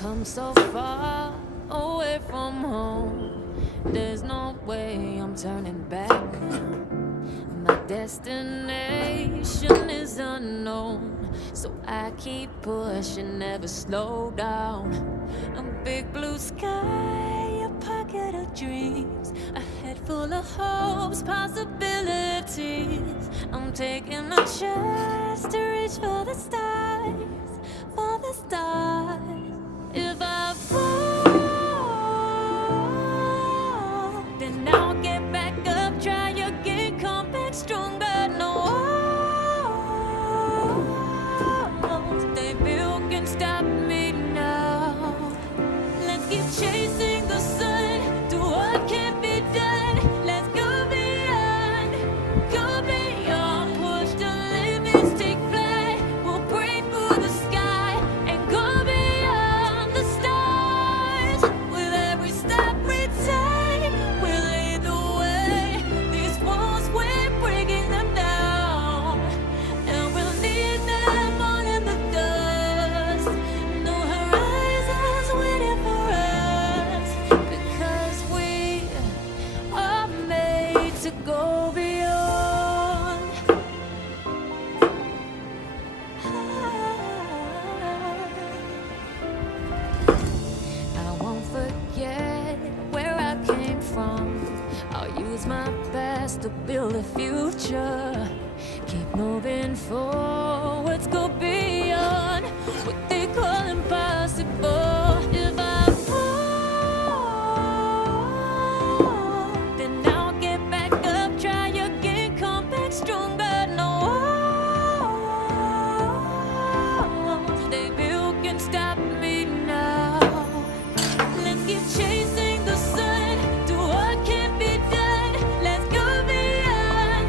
come so far away from home. There's no way I'm turning back now. My destination is unknown, so I keep pushing, never slow down. A big blue sky, a pocket of dreams, a head full of hopes, possibilities. I'm taking a chance to reach for the stars, for the stars. If I fall, then I'll get back up, try again, come back stronger. No walls they built can stop me now. Let's keep chasing the sun, do what can be done. Let's go beyond, push the limits, take flight. We'll break through the sky and go beyond the stars. With every step we take, we'll lead the way. These walls, we're breaking them down, and we'll leave them all in the dust. No horizons waiting for us, because we are made to go beyond. I won't forget where I came from. I'll use my best to build a future. Keep moving forwards, go beyond what they call impossible. If I fall, then I'll get back up, try again, come back stronger. No walls they built can stop me now. Let's keep chasing the sun, do what can be done. Let's go beyond,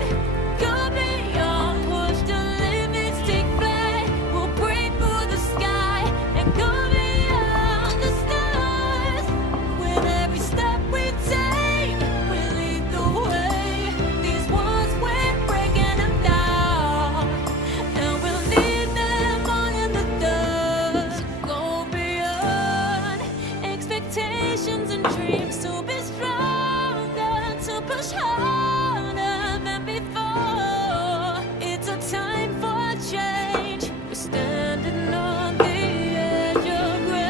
push the limits, take flight. We'll break through the sky and go beyond the stars. With every step we take, we lead the way. These walls, we're breaking them down, and we'll leave them all in the dust. Go beyond expectations and dreams, to be stronger, to push harder than before. It's a time for change. We're standing on the edge of grace.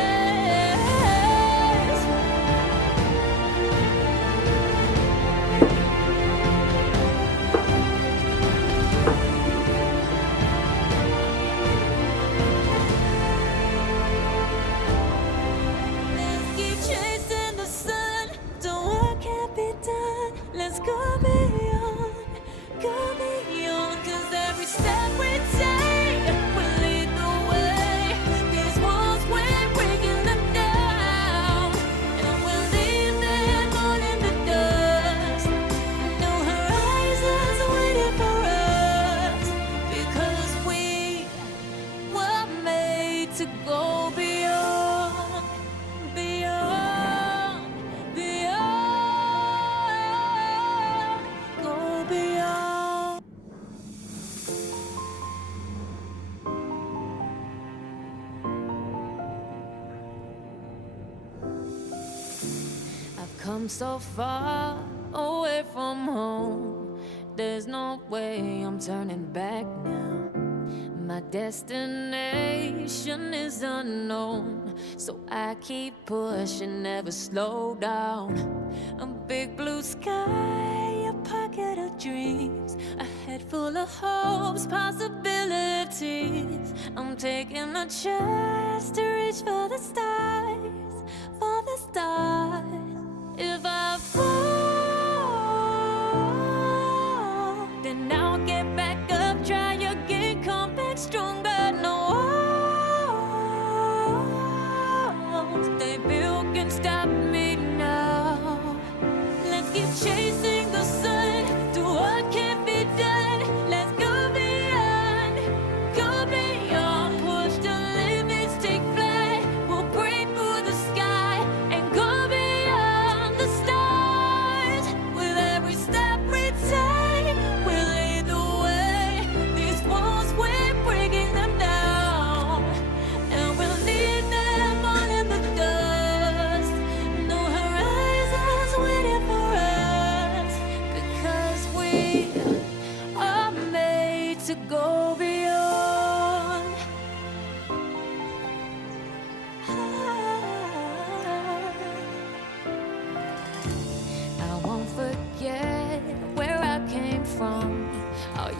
Let's keep chasing the sun, do what can't be done. Let's go beyond, 'cause every step we take will lead the way. These walls, we're breaking them down, and we'll leave them all in the dust. No horizons waiting for us, because we were made to go beyond, beyond, beyond, go beyond. I've come so far away from home. There's no way I'm turning back now. My destination is unknown, so I keep pushing, never slow down. A big blue sky, a pocket of dreams, a head full of hopes, possibilities. I'm taking a chance to reach for the stars, for the stars. If I fall, then I'll get back up, try again, come back stronger. No walls they built can stop me now. Let's keep chasing the sun, do what can be done. Let's go beyond, push the limits, take flight. We'll break through the sky and go beyond the stars.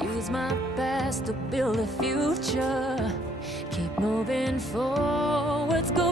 use my past to build a future. Keep moving forwards, go